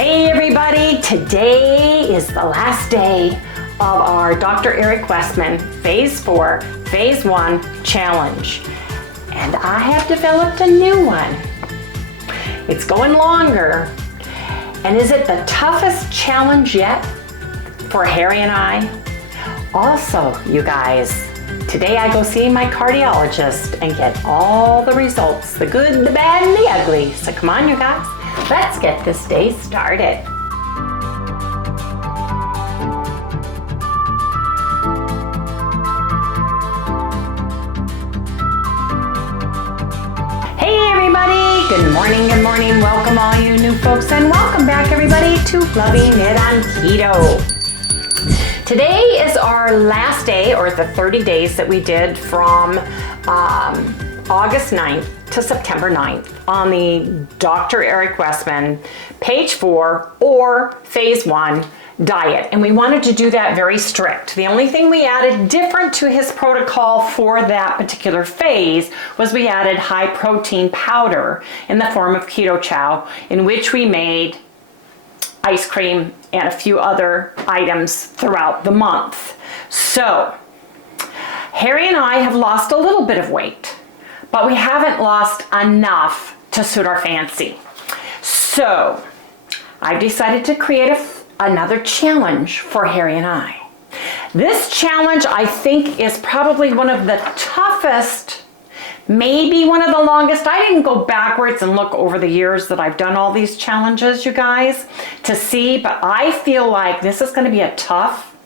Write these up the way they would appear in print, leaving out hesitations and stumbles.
Hey everybody, today is the last day of our Dr. Eric Westman Phase 4, Phase 1 challenge. And I have developed a new one. It's going longer. And is it the toughest challenge yet for Harry and I? Also, you guys, today I go see my cardiologist and get all the results, the good, the bad, and the ugly. So come on, you guys, let's get this day started. Hey everybody, good morning, welcome all you new folks, and welcome back everybody to Loving It on Keto. Today is our last day, or the 30 days that we did from August 9th to September 9th on the Dr. Eric Westman Page 4 or Phase 1 diet. And we wanted to do that very strict. The only thing we added different to his protocol for that particular phase was we added high protein powder in the form of Keto CHOW, in which we made ice cream and a few other items throughout the month. So Harry and I have lost a little bit of weight, but we haven't lost enough to suit our fancy. So I decided to create another challenge for Harry and I. This challenge, I think, is probably one of the toughest, maybe one of the longest. I didn't go backwards and look over the years that I've done all these challenges, you guys, to see, but I feel like this is going to be a tough,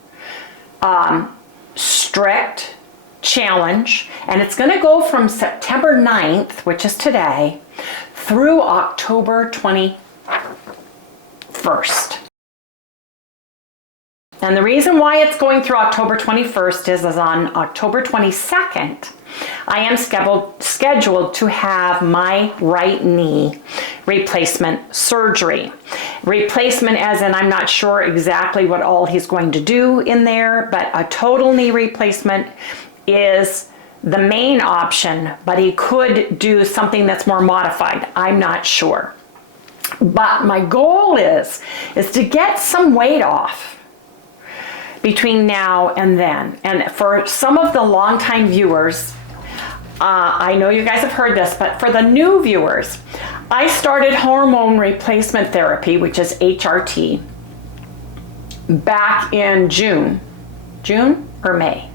strict challenge, and it's going to go from September 9th, which is today, through October 21st. And the reason why it's going through October 21st is on October 22nd, I am scheduled to have my right knee replacement surgery. Replacement as in I'm not sure exactly what all he's going to do in there, but a total knee replacement is the main option, but he could do something that's more modified. I'm not sure. But my goal is to get some weight off between now and then. And for some of the longtime viewers, I know you guys have heard this, but for the new viewers, I started hormone replacement therapy, which is HRT, back in June or May.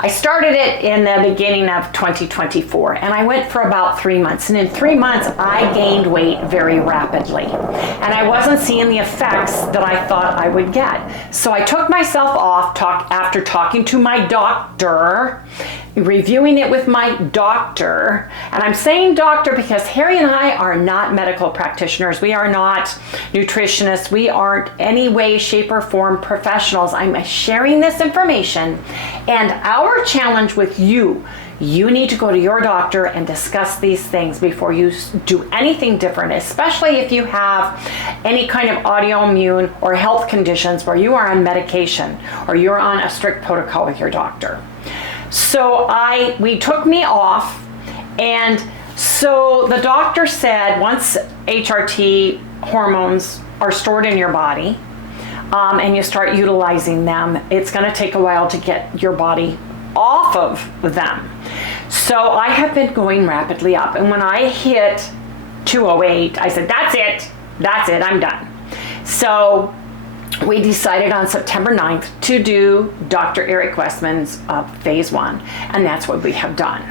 I started it in the beginning of 2024, and I went for about 3 months. And in 3 months, I gained weight very rapidly. And I wasn't seeing the effects that I thought I would get. So I took myself off after talking to my doctor, reviewing it with my doctor. And I'm saying doctor because Harry and I are not medical practitioners. We are not nutritionists. We aren't any way, shape, or form professionals. I'm sharing this information, and our challenge with you need to go to your doctor and discuss these things before you do anything different, especially if you have any kind of autoimmune or health conditions where you are on medication or you're on a strict protocol with your doctor. So we took me off, and so the doctor said once HRT hormones are stored in your body and you start utilizing them, it's going to take a while to get your body off of them. So I have been going rapidly up, and when I hit 208, I said, that's it, I'm done. So we decided on September 9th to do Dr. Eric Westman's Phase 1, and that's what we have done.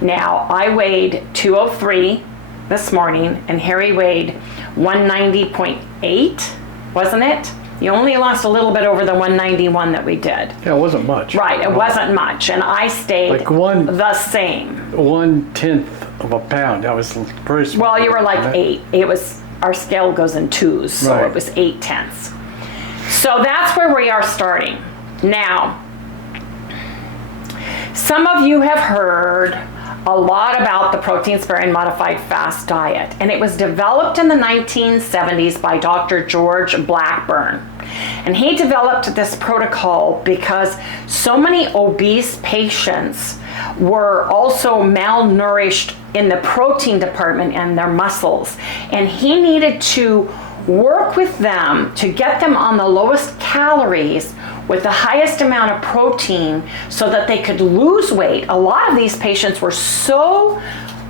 Now, I weighed 203 this morning, and Harry weighed 190.8, wasn't it? You only lost a little bit over the 191 that we did. Yeah, it wasn't much. Right, it wasn't much, and I stayed like the same. 1/10 of a pound. That was very small. Well, you were like 8. It was, our scale goes in 2s, so right. It was 8/10. So that's where we are starting. Now, some of you have heard a lot about the protein-sparing modified fast diet, and it was developed in the 1970s by Dr. George Blackburn. And he developed this protocol because so many obese patients were also malnourished in the protein department and their muscles, and he needed to work with them to get them on the lowest calories with the highest amount of protein so that they could lose weight. A lot of these patients were so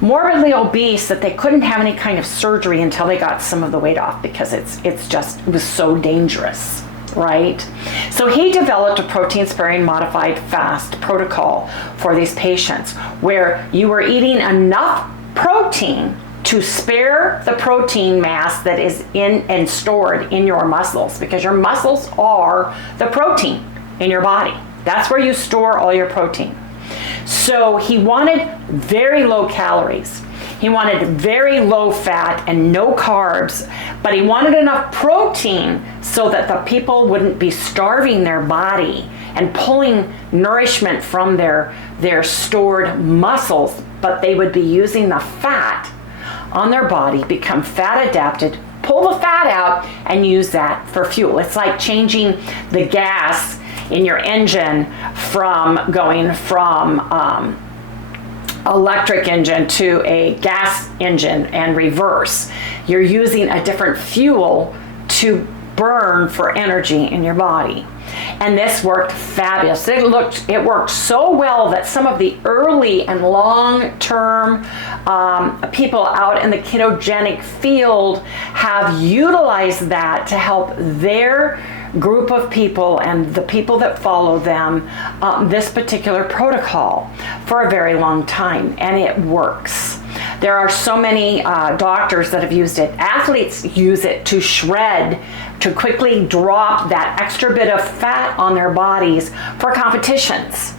morbidly obese that they couldn't have any kind of surgery until they got some of the weight off, because it was so dangerous, right? So he developed a protein sparing modified fast protocol for these patients where you were eating enough protein to spare the protein mass that is in and stored in your muscles, because your muscles are the protein in your body. That's where you store all your protein. So he wanted very low calories. He wanted very low fat and no carbs, but he wanted enough protein so that the people wouldn't be starving their body and pulling nourishment from their stored muscles, but they would be using the fat on their body, become fat adapted, pull the fat out and use that for fuel. It's like changing the gas in your engine from going from electric engine to a gas engine and reverse. You're using a different fuel to burn for energy in your body. And this worked fabulous. It worked so well that some of the early and long-term people out in the ketogenic field have utilized that to help their group of people and the people that follow them this particular protocol for a very long time, and it works. There are so many doctors that have used it. Athletes use it to shred, to quickly drop that extra bit of fat on their bodies for competitions.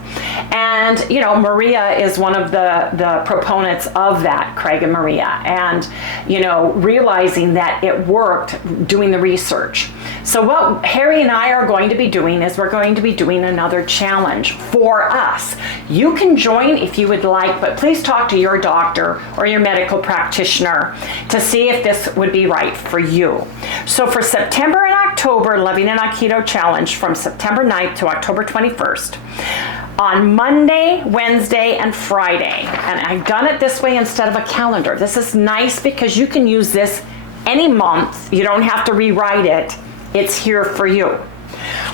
And, you know, Maria is one of the proponents of that, Craig and Maria, and, you know, realizing that it worked, doing the research. So what Harry and I are going to be doing is we're going to be doing another challenge for us. You can join if you would like, but please talk to your doctor or your medical practitioner to see if this would be right for you. So for September and October, Loving It on Keto Challenge from September 9th to October 21st, on Monday, Wednesday, and Friday. And I've done it this way instead of a calendar. This is nice because you can use this any month. You don't have to rewrite it. It's here for you.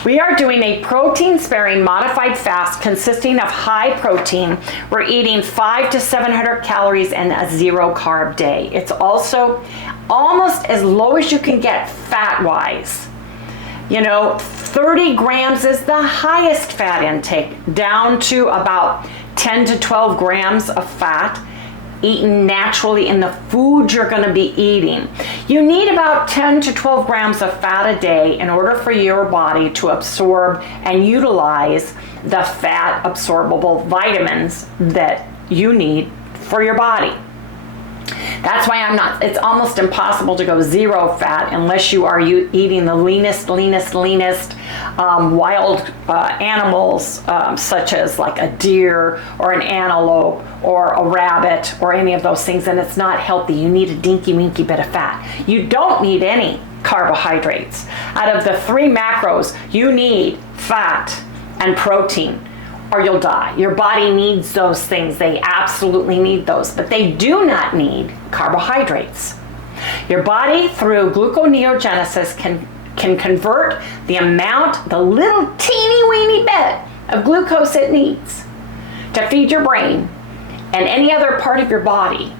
We are doing a protein sparing modified fast consisting of high protein. We're eating 500 to 700 calories and a 0 carb day. It's also almost as low as you can get fat wise. You know, 30 grams is the highest fat intake, down to about 10 to 12 grams of fat eaten naturally in the food you're going to be eating. You need about 10 to 12 grams of fat a day in order for your body to absorb and utilize the fat absorbable vitamins that you need for your body. That's why it's almost impossible to go 0 fat unless you are eating the leanest wild animals, such as like a deer or an antelope or a rabbit or any of those things, and it's not healthy. You need a dinky winky bit of fat. You don't need any carbohydrates. Out of the 3 macros, you need fat and protein, or you'll die. Your body needs those things. They absolutely need those, but they do not need carbohydrates. Your body, through gluconeogenesis, can convert the little teeny weeny bit of glucose it needs to feed your brain and any other part of your body.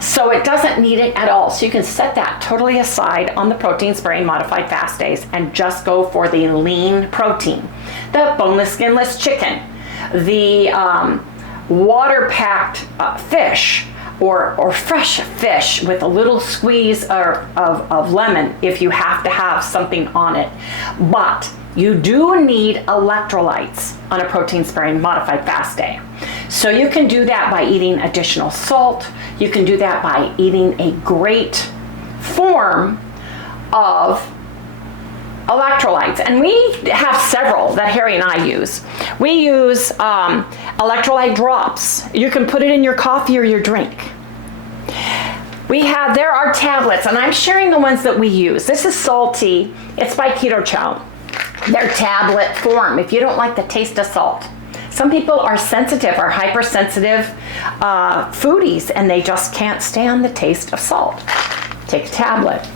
So it doesn't need it at all. So you can set that totally aside on the protein sparing modified fast days and just go for the lean protein. The boneless, skinless chicken, the water-packed fish, or fresh fish with a little squeeze of lemon if you have to have something on it. But you do need electrolytes on a protein sparing modified fast day. So you can do that by eating additional salt. You can do that by eating a great form of electrolytes. And we have several that Harry and I use. We use electrolyte drops. You can put it in your coffee or your drink. There are tablets, and I'm sharing the ones that we use. This is salty. It's by Keto CHOW. They're tablet form if you don't like the taste of salt. Some people are hypersensitive foodies, and they just can't stand the taste of salt. Take a tablet.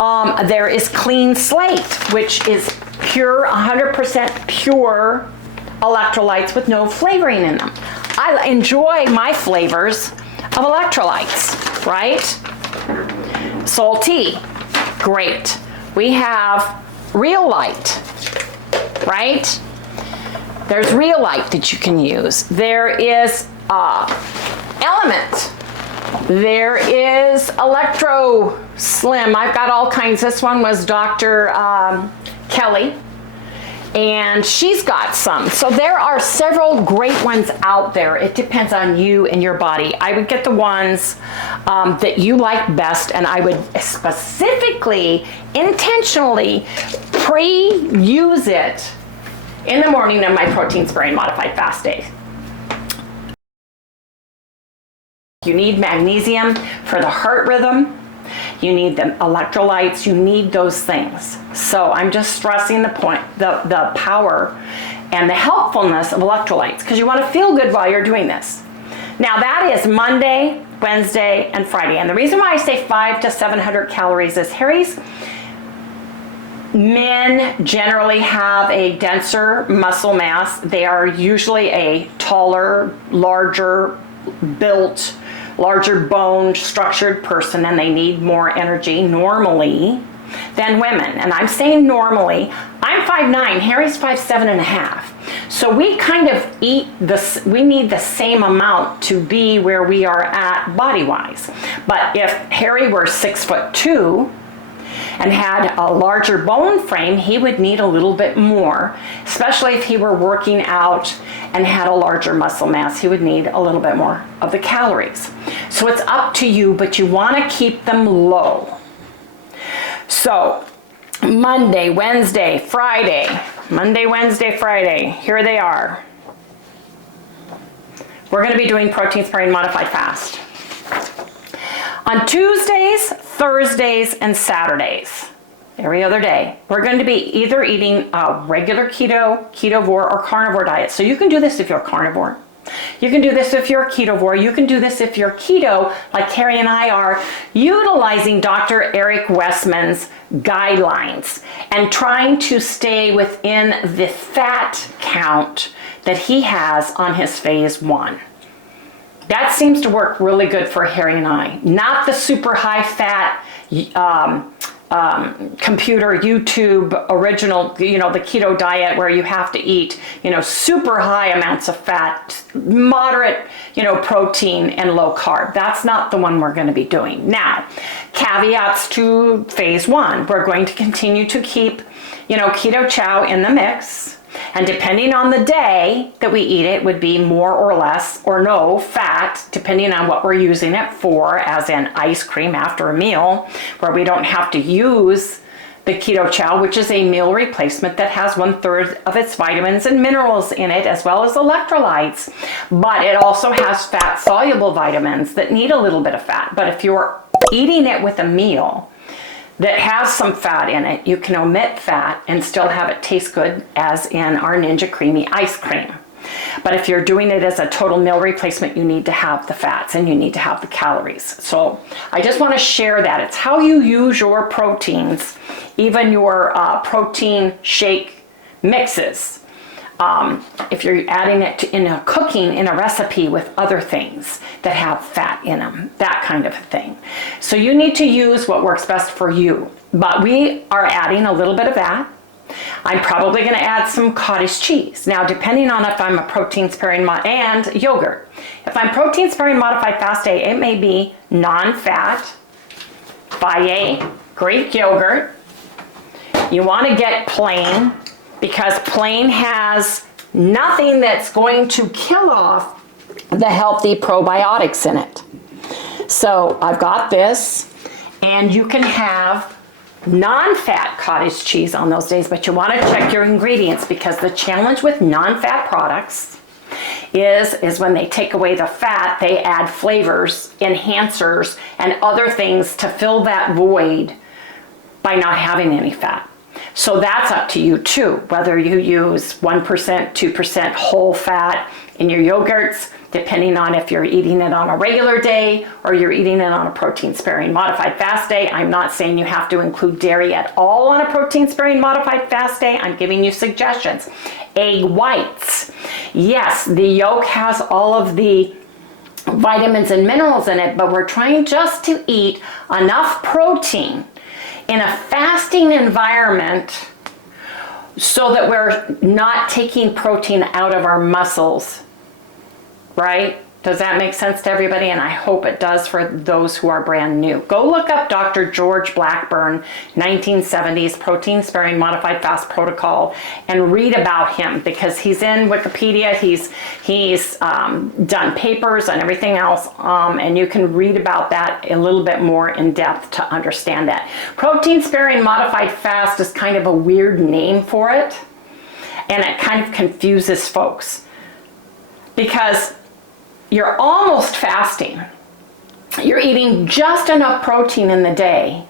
There is Clean Slate, which is pure, 100% pure electrolytes with no flavoring in them. I enjoy my flavors of electrolytes, right? Soul Tea, great. We have Real Light, right? There's Real Light that you can use. There is Element. There is Electro Slim. I've got all kinds. This one was Dr. Kelly, and she's got some. So there are several great ones out there. It depends on you and your body. I would get the ones that you like best, and I would specifically, intentionally pre-use it in the morning of my protein sparing modified fast day. You need magnesium for the heart rhythm. You need the electrolytes. You need those things. So I'm just stressing the point, the power and the helpfulness of electrolytes, because you want to feel good while you're doing this. Now that is Monday, Wednesday, and Friday. And the reason why I say 500 to 700 calories is, Harry's, men generally have a denser muscle mass. They are usually a taller, larger built, larger boned, structured person, and they need more energy normally than women. And I'm saying normally. I'm 5'9", Harry's 5'7.5". So we kind of eat this, we need the same amount to be where we are at body-wise. But if Harry were 6'2" and had a larger bone frame, he would need a little bit more, especially if he were working out and had a larger muscle mass. He would need a little bit more of the calories. So it's up to you, but you want to keep them low. So Monday, Wednesday, Friday, Monday, Wednesday, Friday, here they are. We're going to be doing protein sparing modified fast. On Tuesdays, Thursdays, and Saturdays, every other day, we're going to be either eating a regular keto, ketovore, or carnivore diet. So you can do this if you're a carnivore. You can do this if you're a ketovore. You can do this if you're keto, like Carrie and I are, utilizing Dr. Eric Westman's guidelines and trying to stay within the fat count that he has on his phase 1. That seems to work really good for Harry and I. Not the super high fat computer YouTube original, the keto diet where you have to eat, super high amounts of fat, moderate, protein and low carb. That's not the one we're going to be doing. Now, caveats to phase 1. We're going to continue to keep, keto chow in the mix. And depending on the day that we eat it, would be more or less or no fat, depending on what we're using it for, as in ice cream after a meal, where we don't have to use the keto chow, which is a meal replacement that has 1/3 of its vitamins and minerals in it, as well as electrolytes. But it also has fat soluble vitamins that need a little bit of fat. But if you're eating it with a meal that has some fat in it, you can omit fat and still have it taste good, as in our Ninja Creamy ice cream. But if you're doing it as a total meal replacement, you need to have the fats and you need to have the calories. So I just want to share that. It's how you use your proteins, even your protein shake mixes. If you're adding it in a cooking, in a recipe with other things that have fat in them, that kind of a thing. So you need to use what works best for you. But we are adding a little bit of that. I'm probably going to add some cottage cheese. Now, depending on if I'm a protein sparing and yogurt. If I'm protein sparing modified fast day, it may be non-fat by a Greek yogurt. You want to get plain, because plain has nothing that's going to kill off the healthy probiotics in it. So I've got this, and you can have non-fat cottage cheese on those days, but you want to check your ingredients, because the challenge with non-fat products is when they take away the fat, they add flavors, enhancers, and other things to fill that void by not having any fat. So that's up to you too, whether you use 1%, 2% whole fat, in your yogurts, depending on if you're eating it on a regular day or you're eating it on a protein sparing modified fast day. I'm not saying you have to include dairy at all on a protein sparing modified fast day. I'm giving you suggestions. Egg whites. Yes, the yolk has all of the vitamins and minerals in it, but we're trying just to eat enough protein in a fasting environment so that we're not taking protein out of our muscles, right? Does that make sense to everybody? And I hope it does for those who are brand new. Go look up Dr. George Blackburn, 1970s protein sparing modified fast protocol, and read about him, because he's in Wikipedia. He's done papers and everything else, and you can read about that a little bit more in depth to understand that. Protein sparing modified fast is kind of a weird name for it, and it kind of confuses folks because you're almost fasting. You're eating just enough protein in the day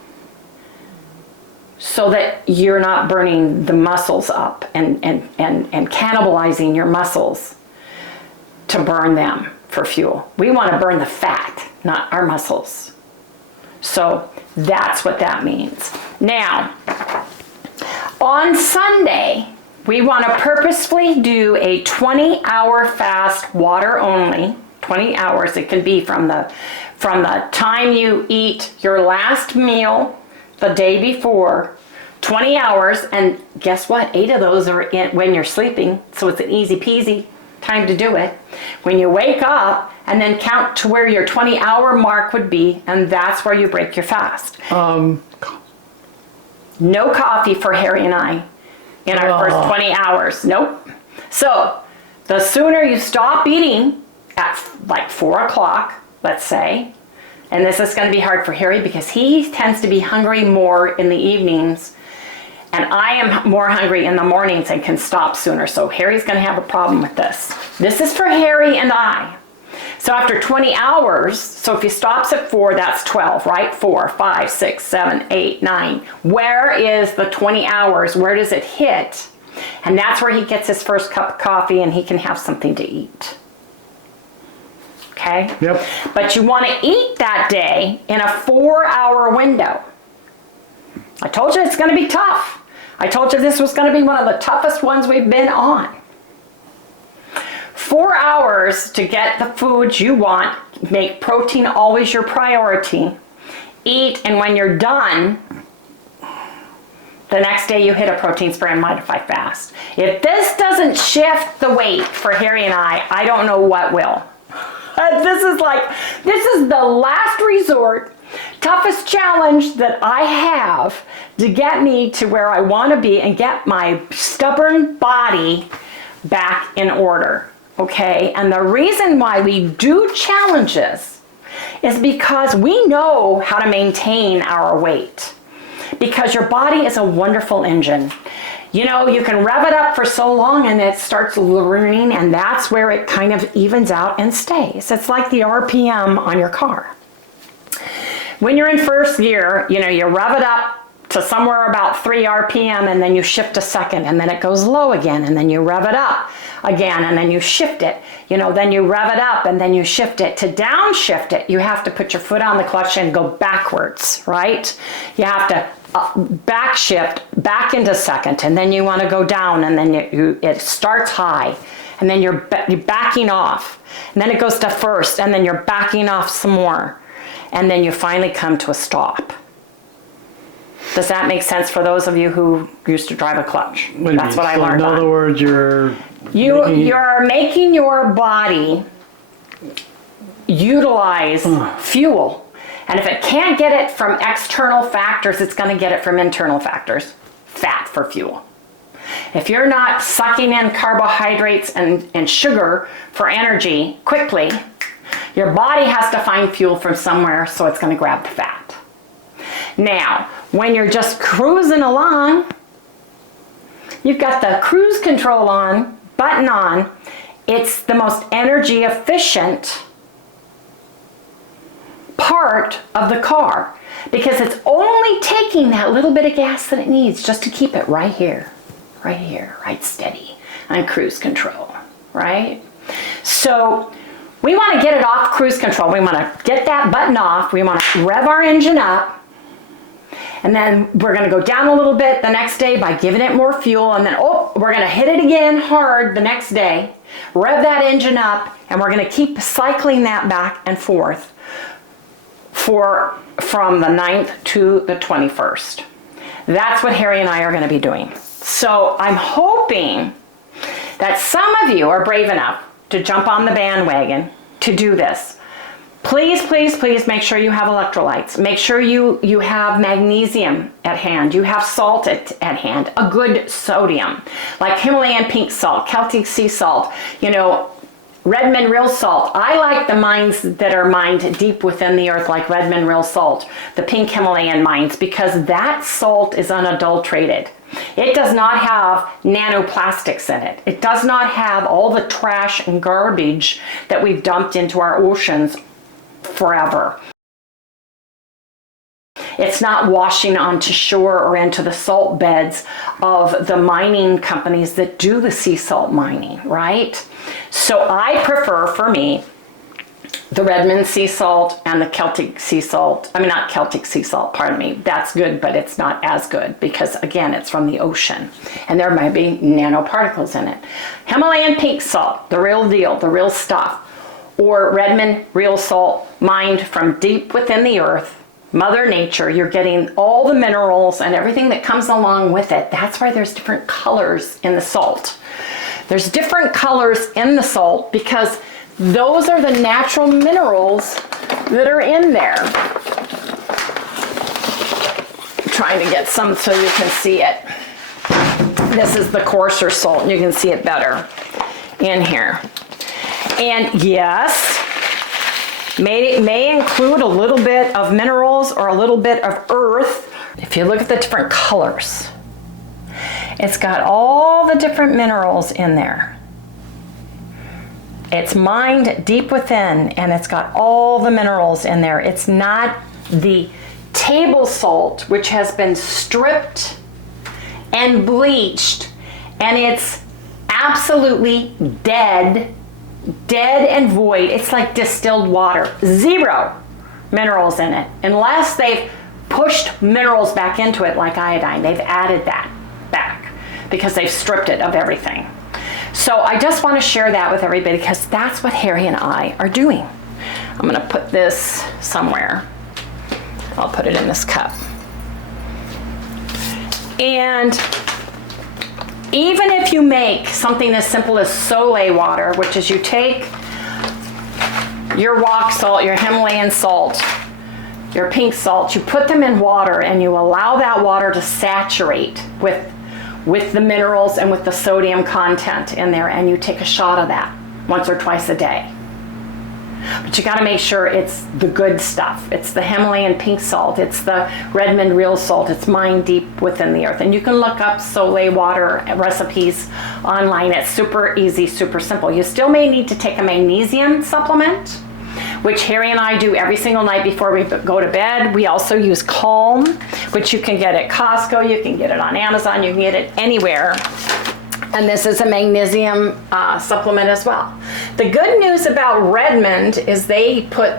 so that you're not burning the muscles up and cannibalizing your muscles to burn them for fuel. We want to burn the fat, not our muscles. So that's what that means. Now, on Sunday, we want to purposefully do a 20-hour fast, water only. 20 hours. It can be from the time you eat your last meal the day before, 20 hours, and guess what? 8 of those are when you're sleeping, so it's an easy peasy time to do it. When you wake up, and then count to where your 20-hour mark would be, and that's where you break your fast. No coffee for Harry and I in our first 20 hours. Nope. So the sooner you stop eating at like 4 o'clock, let's say, and this is going to be hard for Harry because he tends to be hungry more in the evenings, and I am more hungry in the mornings and can stop sooner. So Harry's going to have a problem with this. This is for Harry and I. So after 20 hours, so if he stops at 4, that's 12, right? 4, 5, 6, 7, 8, 9. Where is the 20 hours? Where does it hit? And that's where he gets his first cup of coffee and he can have something to eat. Okay? Yep. But you want to eat that day in a 4-hour window. I told you it's going to be tough. I told you this was going to be one of the toughest ones we've been on. 4 hours to get the foods you want. Make protein always your priority. Eat, and when you're done, the next day you hit a protein sparing modified fast. If this doesn't shift the weight for Harry and I don't know what will. This is the last resort, toughest challenge that I have to get me to where I want to be and get my stubborn body back in order. Okay, and the reason why we do challenges is because we know how to maintain our weight. Because your body is a wonderful engine. You know, you can rev it up for so long and it starts learning, and that's where it kind of evens out and stays. It's like the RPM on your car. When you're in first gear, you know, you rev it up to somewhere about 3 RPM and then you shift a second and then it goes low again and then you rev it up again and then you shift it. You know, then you rev it up and then you shift it. To downshift it, you have to put your foot on the clutch and go backwards, right? You have to back shift back into second, and then you want to go down, and then it starts high, and then you're backing off, and then it goes to first, and then you're backing off some more, and then you finally come to a stop. Does that make sense for those of you who used to drive a clutch? That's what I learned. In other words, you're making your body utilize fuel. And if it can't get it from external factors, it's going to get it from internal factors. Fat for fuel. If you're not sucking in carbohydrates and sugar for energy quickly, your body has to find fuel from somewhere, so it's going to grab the fat. Now, when you're just cruising along, you've got the cruise control button on. It's the most energy efficient part of the car because it's only taking that little bit of gas that it needs just to keep it right steady on cruise control, right? So we want to get it off cruise control. We want to get that button off. We want to rev our engine up. And then we're going to go down a little bit the next day by giving it more fuel. And then, we're going to hit it again hard the next day, rev that engine up, and we're going to keep cycling that back and forth from the 9th to the 21st. That's what Harry and I are going to be doing. So I'm hoping that some of you are brave enough to jump on the bandwagon to do this. Please, please, please make sure you have electrolytes. Make sure you have magnesium at hand. You have salt at hand, a good sodium, like Himalayan pink salt, Celtic sea salt, Redmond real salt. I like the mines that are mined deep within the earth, like Redmond real salt, the pink Himalayan mines, because that salt is unadulterated. It does not have nanoplastics in it. It does not have all the trash and garbage that we've dumped into our oceans forever. It's not washing onto shore or into the salt beds of the mining companies that do the sea salt mining, right? So I prefer, for me, the Redmond sea salt and the Celtic sea salt. I mean, not Celtic sea salt, pardon me. That's good, but it's not as good because, again, it's from the ocean and there might be nanoparticles in it. Himalayan pink salt, the real deal, the real stuff, or Redmond real salt mined from deep within the earth, Mother Nature. You're getting all the minerals and everything that comes along with it. That's why there's different colors in the salt. There's different colors in the salt because those are the natural minerals that are in there. I'm trying to get some so you can see it. This is the coarser salt, and you can see it better in here. And yes, may include a little bit of minerals or a little bit of earth. If you look at the different colors, it's got all the different minerals in there. It's mined deep within and it's got all the minerals in there. It's not the table salt, which has been stripped and bleached, and it's absolutely dead and void. It's like distilled water. 0 minerals in it, unless they've pushed minerals back into it like iodine. They've added that back because they've stripped it of everything. So I just want to share that with everybody because that's what Harry and I are doing. I'm going to put this somewhere. I'll put it in this cup. And even if you make something as simple as Soleil water, which is you take your rock salt, your Himalayan salt, your pink salt, you put them in water and you allow that water to saturate with the minerals and with the sodium content in there, and you take a shot of that once or twice a day. But you got to make sure it's the good stuff. It's the Himalayan pink salt. It's the Redmond real salt. It's mined deep within the earth. And you can look up Soleil water recipes online. It's super easy, super simple. You still may need to take a magnesium supplement, which Harry and I do every single night before we go to bed. We also use Calm, which you can get at Costco. You can get it on Amazon. You can get it anywhere. And this is a magnesium supplement as well. The good news about Redmond is they put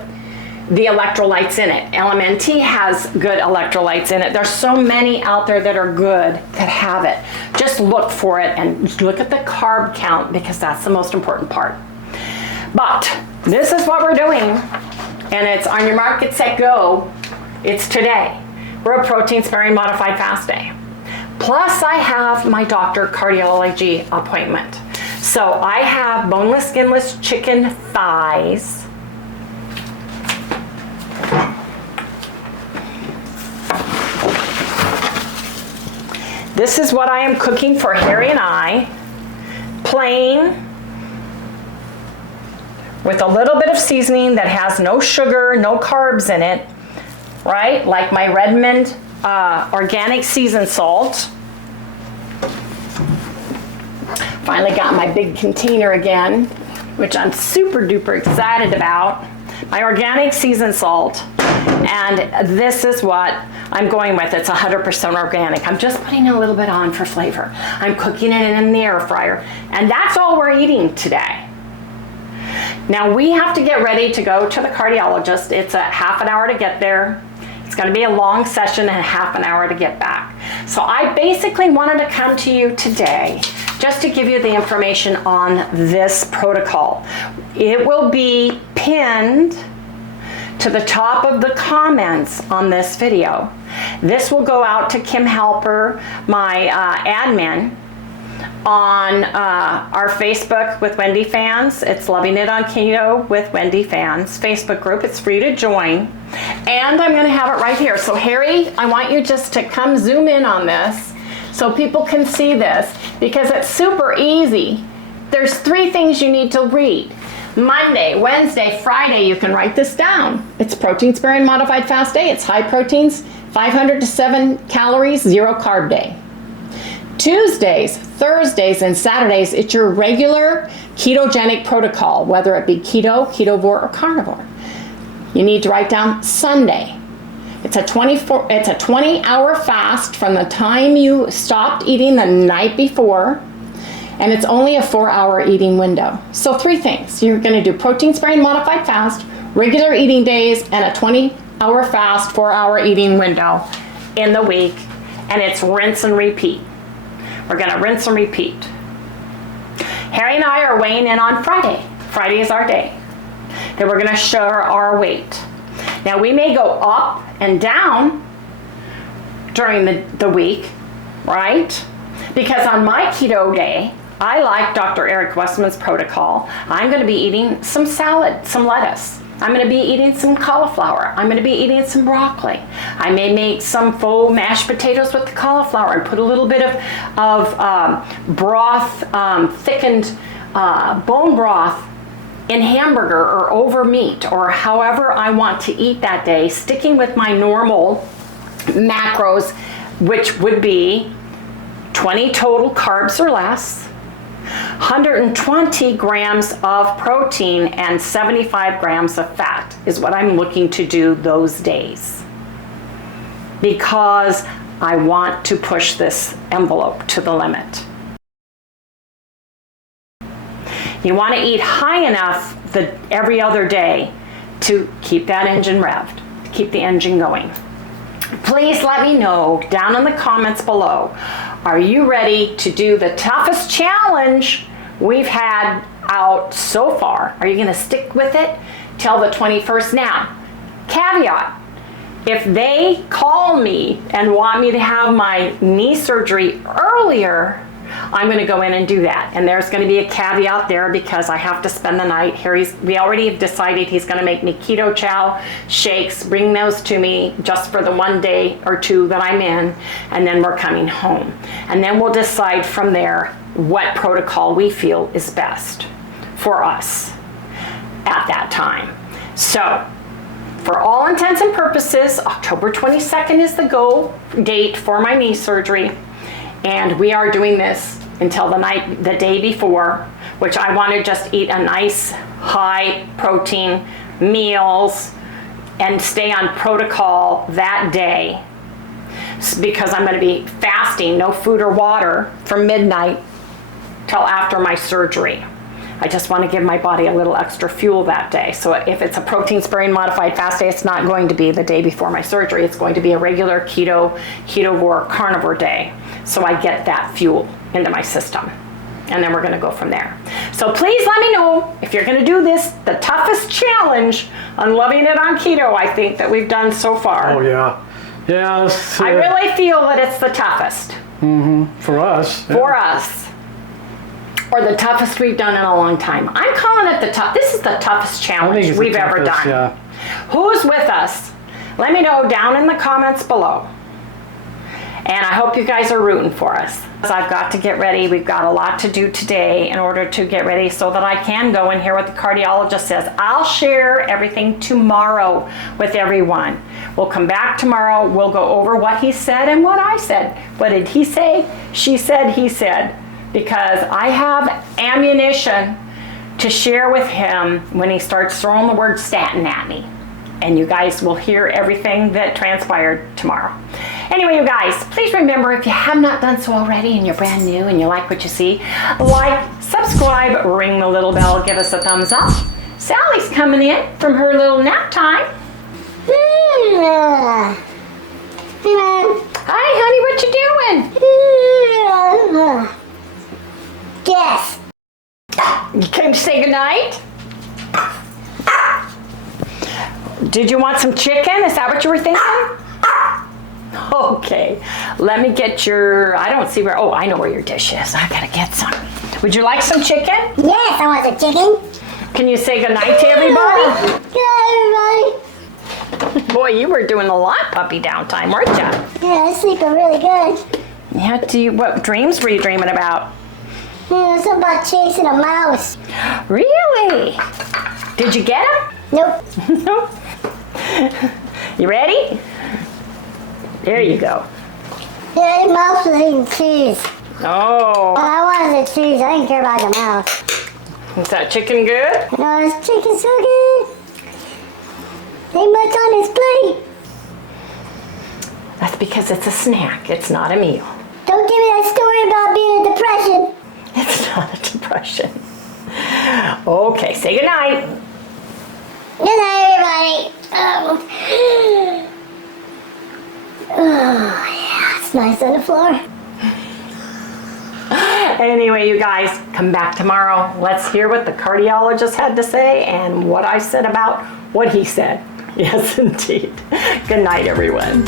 the electrolytes in it. LMNT has good electrolytes in it. There's so many out there that are good that have it. Just look for it and look at the carb count because that's the most important part. But this is what we're doing, and it's on your mark, get set, go. It's today. We're a protein sparing modified fast day. Plus I have my doctor cardiology appointment. So I have boneless, skinless chicken thighs. This is what I am cooking for Harry and I. Plain, with a little bit of seasoning that has no sugar, no carbs in it, right? Like my Redmond organic seasoned salt. Finally got my big container again, which I'm super duper excited about. My organic seasoned salt. And this is what I'm going with. It's 100% organic. I'm just putting a little bit on for flavor. I'm cooking it in the air fryer. And that's all we're eating today. Now we have to get ready to go to the cardiologist. It's a half an hour to get there. It's going to be a long session and half an hour to get back. So I basically wanted to come to you today just to give you the information on this protocol. It will be pinned to the top of the comments on this video. This will go out to Kim Halper, my admin, on our Facebook with Wendy fans. It's Loving It on Keto with Wendy fans Facebook group. It's free to join. And I'm going to have it right here. So Harry, I want you just to come zoom in on this so people can see this, because it's super easy. There's 3 things you need to read. Monday, Wednesday, Friday, you can write this down. It's protein sparing modified fast day. It's high proteins, 500 to 7 calories, 0 carb day. Tuesdays, Thursdays, and Saturdays, it's your regular ketogenic protocol, whether it be keto, ketovore, or carnivore. You need to write down Sunday. It's a 20-hour fast from the time you stopped eating the night before, and it's only a 4-hour eating window. So 3 things. You're going to do protein sparing modified fast, regular eating days, and a 20-hour fast, 4-hour eating window in the week, and it's rinse and repeat. We're going to rinse and repeat. Harry and I are weighing in on Friday. Friday is our day. Then we're going to share our weight. Now we may go up and down during the week, right? Because on my keto day, I like Dr. Eric Westman's protocol. I'm going to be eating some salad, some lettuce. I'm going to be eating some cauliflower. I'm going to be eating some broccoli. I may make some faux mashed potatoes with the cauliflower and put a little bit of broth, thickened bone broth in hamburger or over meat, or however I want to eat that day, sticking with my normal macros, which would be 20 total carbs or less, 120 grams of protein, and 75 grams of fat is what I'm looking to do those days, because I want to push this envelope to the limit. You want to eat high enough every other day to keep that engine revved, to keep the engine going. Please let me know down in the comments below, are you ready to do the toughest challenge we've had out so far? Are you going to stick with it till the 21st? Now, caveat, if they call me and want me to have my knee surgery earlier, I'm going to go in and do that. And there's going to be a caveat there, because I have to spend the night. We already have decided he's going to make me keto chow shakes, bring those to me just for the 1 day or 2 that I'm in, and then we're coming home. And then we'll decide from there what protocol we feel is best for us at that time. So, for all intents and purposes, October 22nd is the go date for my knee surgery. And we are doing this until the day before, which I want to just eat a nice high protein meals and stay on protocol that day, because I'm going to be fasting, no food or water, from midnight till after my surgery. I just want to give my body a little extra fuel that day. So if it's a protein sparing modified fast day, it's not going to be the day before my surgery. It's going to be a regular keto, ketovore, carnivore day. So I get that fuel into my system. And then we're going to go from there. So please let me know if you're going to do this, the toughest challenge on Loving It on Keto, I think, that we've done so far. Oh, yeah. Yeah. I really feel that it's the toughest. For us. Yeah. For us. Or the toughest we've done in a long time. I'm calling it this is the toughest challenge we've ever done. Yeah. Who's with us? Let me know down in the comments below. And I hope you guys are rooting for us. I've got to get ready. We've got a lot to do today in order to get ready so that I can go and hear what the cardiologist says. I'll share everything tomorrow with everyone. We'll come back tomorrow. We'll go over what he said and what I said. What did he say? She said, he said. Because I have ammunition to share with him when he starts throwing the word statin at me. And you guys will hear everything that transpired tomorrow. Anyway, you guys, please remember, if you have not done so already and you're brand new and you like what you see, like, subscribe, ring the little bell, give us a thumbs up. Sally's coming in from her little nap time. Hey, Mom. Hi, honey, what you doing? Yes. You came to say goodnight? Did you want some chicken? Is that what you were thinking? Okay, let me get your, I don't see where, oh, I know where your dish is. I gotta get some. Would you like some chicken? Yes, I want some chicken. Can you say goodnight to everybody? Good, everybody. Boy, you were doing a lot puppy downtime, weren't you? Yeah, I'm sleeping really good. Yeah, what dreams were you dreaming about? Something about chasing a mouse. Really? Did you get him? Nope. Nope. You ready? There you go. Yeah, the mouse was eating cheese. Oh, Well, I wanted the cheese. I didn't care about the mouse. is that chicken good? No, this chicken's so good. Ain't much on his plate. That's because it's a snack. It's not a meal. Don't give me that story about being in depression. It's not a depression. Okay, say goodnight. Good night, everybody. Oh, yeah, it's nice on the floor. Anyway, you guys, come back tomorrow. Let's hear what the cardiologist had to say and what I said about what he said. Yes, indeed. Good night, everyone.